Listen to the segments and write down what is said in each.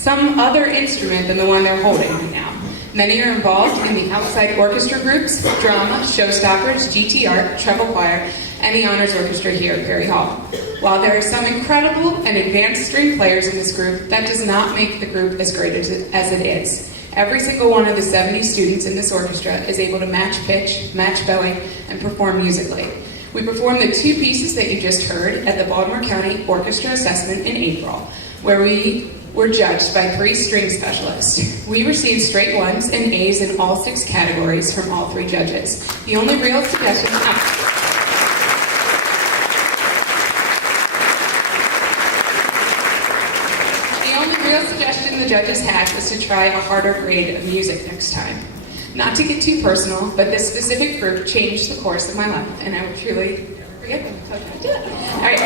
some other instrument than the one they're holding right now. Many are involved in the outside orchestra groups, drama, showstoppers, GTR, treble choir, and the honors orchestra here at Perry Hall. While there are some incredible and advanced string players in this group, that does not make the group as great as it is. Every single one of the 70 students in this orchestra is able to match pitch, match bowing, and perform musically. We performed the two pieces that you just heard at the Baltimore County Orchestra Assessment in April, where we were judged by 3 string specialists. We received straight 1s and A's in all 6 categories from all 3 judges. The only real suggestion the judges had was to try a harder grade of music next time. Not to get too personal, but this specific group changed the course of my life, and I would truly forget them. All right.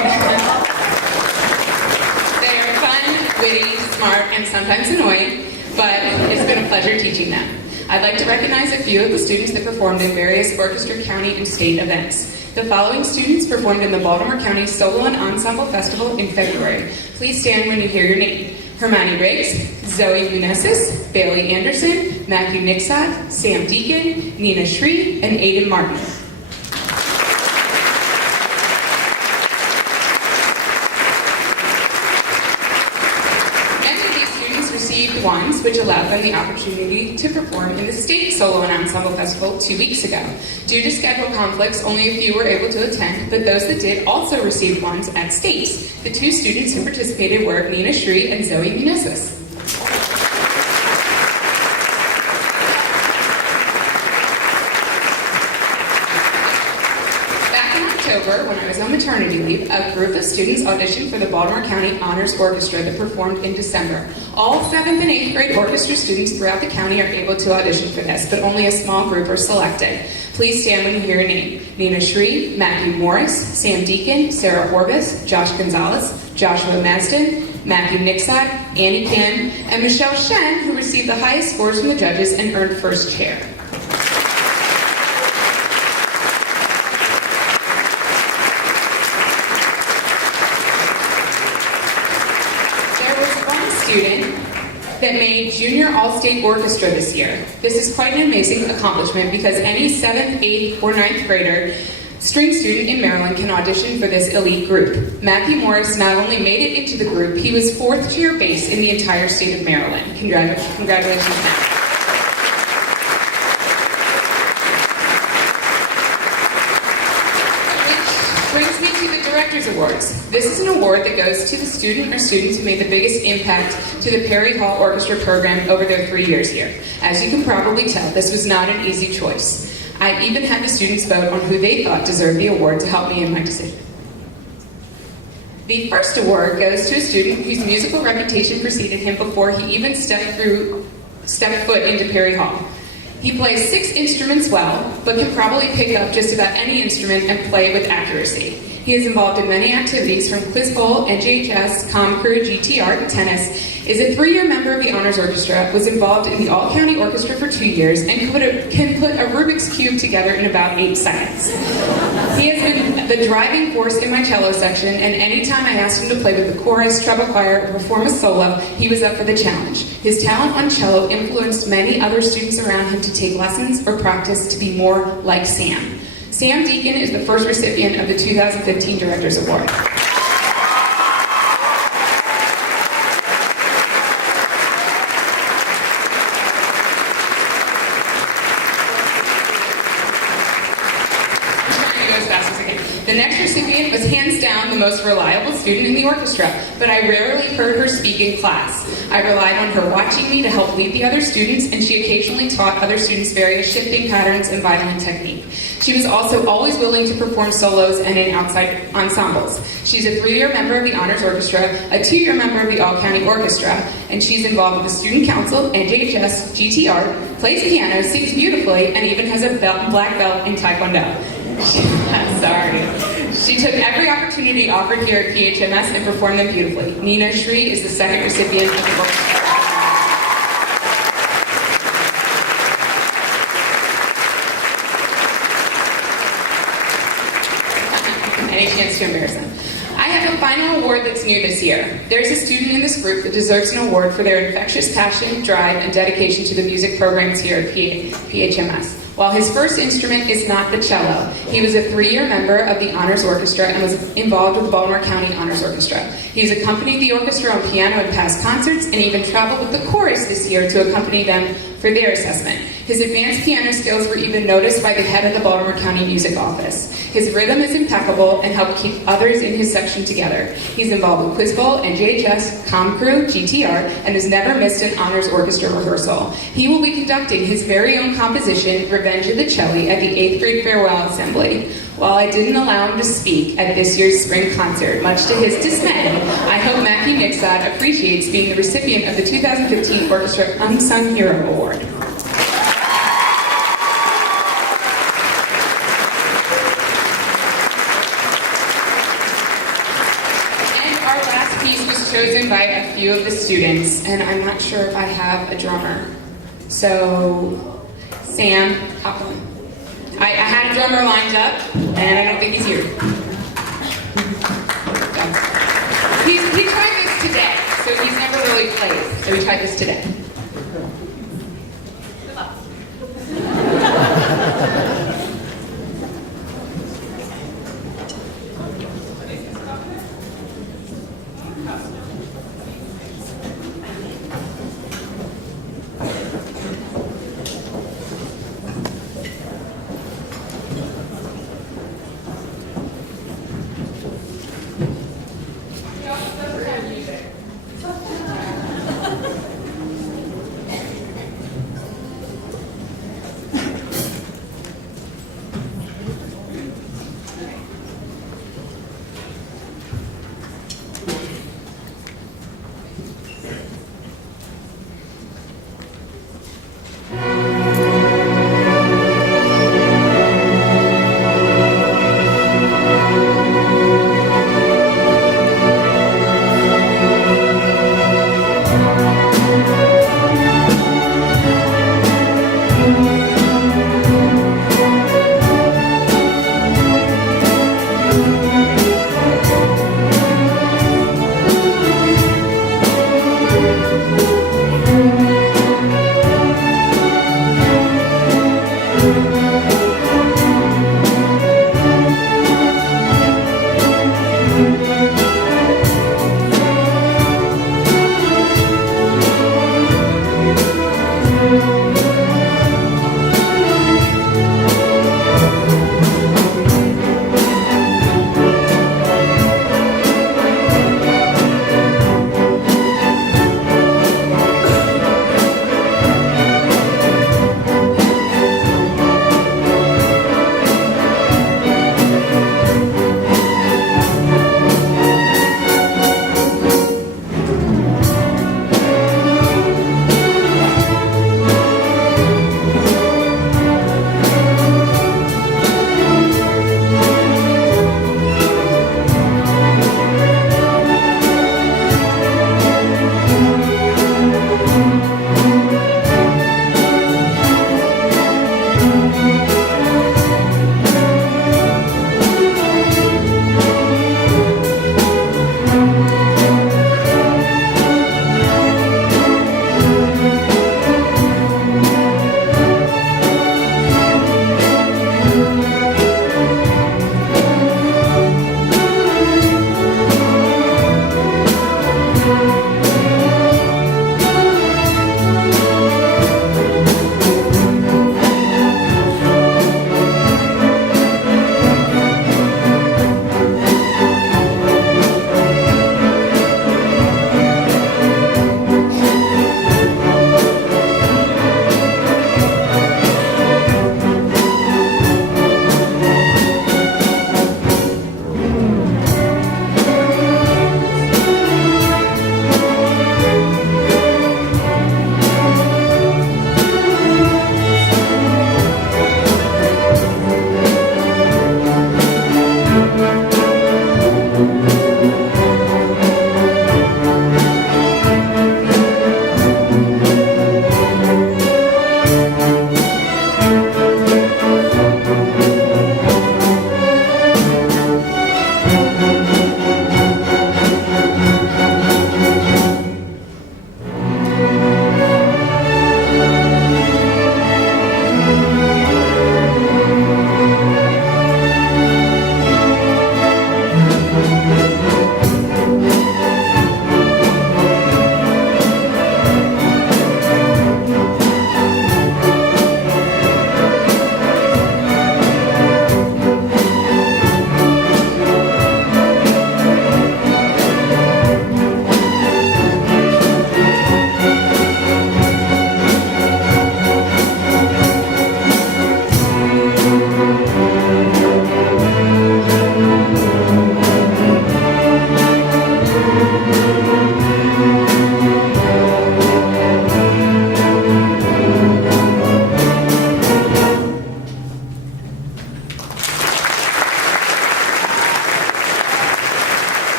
They are fun, witty, smart, and sometimes annoying, but it's been a pleasure teaching them. I'd like to recognize a few of the students that performed in various orchestra, county, and state events. The following students performed in the Baltimore County Solo and Ensemble Festival in February. Please stand when you hear your name. Hermione Riggs, Zoe Munesis, Bailey Anderson, Matthew Nixon, Sam Deacon, Nina Shree, and Aiden Martin. Many of these students received 1s, which allowed them the opportunity to perform in the State Solo and Ensemble Festival 2 weeks ago. Due to schedule conflicts, only a few were able to attend, but those that did also received 1s at States. The 2 students who participated were Nina Shree and Zoe Munesis. Back in October, when I was on maternity leave, a group of students auditioned for the Baltimore County Honors Orchestra that performed in December. All 7th and 8th grade orchestra students throughout the county are able to audition for this, but only a small group are selected. Please stand when you hear a name. Nina Shree, Matthew Morris, Sam Deacon, Sarah Orvis, Josh Gonzalez, Joshua Masden, Matthew Nixon, Annie Kim, and Michelle Shen, who received the highest scores from the judges and earned first chair. There was one student that made Junior All-State Orchestra this year. This is quite an amazing accomplishment because any 7th, 8th, or 9th grader string student in Maryland can audition for this elite group. Matthew Morris not only made it into the group, he was 4th chair bass in the entire state of Maryland. Congratulations, Matt. Brings me to the Director's Awards. This is an award that goes to the student or students who made the biggest impact to the Perry Hall Orchestra program over their 3 years here. As you can probably tell, this was not an easy choice. I even had the students vote on who they thought deserved the award to help me in my decision. The first award goes to a student whose musical reputation preceded him before he even stepped foot into Perry Hall. He plays 6 instruments well, but can probably pick up just about any instrument and play with accuracy. He is involved in many activities from Quiz Bowl, NJHS, Com Crew, GTR, tennis, is a 3-year member of the Honors Orchestra, was involved in the All-County Orchestra for 2 years, and can put a Rubik's Cube together in about 8 seconds. He has been the driving force in my cello section, and anytime I asked him to play with the chorus, treble choir, or perform a solo, he was up for the challenge. His talent on cello influenced many other students around him to take lessons or practice to be more like Sam. Sam Deacon is the first recipient of the 2015 Director's Award. The next recipient was hands down the most reliable student in the orchestra, but I rarely heard her speak in class. I relied on her watching me to help lead the other students, and she occasionally taught other students various shifting patterns and violin technique. She was also always willing to perform solos and in outside ensembles. She's a 3-year member of the Honors Orchestra, a 2-year member of the All-County Orchestra, and she's involved with the Student Council, NJHS, GTR, plays piano, sings beautifully, and even has a black belt in Taekwondo. She took every opportunity offered here at PHMS and performed them beautifully. Nina Shree is the second recipient of the book. Any chance to embarrass them? I have a final award that's new this year. There's a student in this group that deserves an award for their infectious passion, drive, and dedication to the music programs here at PHMS. While his first instrument is not the cello, he was a 3-year member of the Honors Orchestra and was involved with the Baltimore County Honors Orchestra. He's accompanied the orchestra on piano at past concerts and even traveled with the chorus this year to accompany them for their assessment. His advanced piano skills were even noticed by the head of the Baltimore County Music Office. His rhythm is impeccable and helped keep others in his section together. He's involved with Quiz Bowl, NJHS, Com Crew, GTR, and has never missed an Honors Orchestra rehearsal. He will be conducting his very own composition, Revenge of the Celli, at the 8th grade farewell assembly. While I didn't allow him to speak at this year's spring concert, much to his dismay, I hope Matthew Nixon appreciates being the recipient of the 2015 Orchestra Unsung Hero Award. Chosen by a few of the students, and I'm not sure if I have a drummer. So, Sam, hop on. I had a drummer lined up, and I don't think he's here. He tried this today, so he's never really played. So we tried this today. Good luck.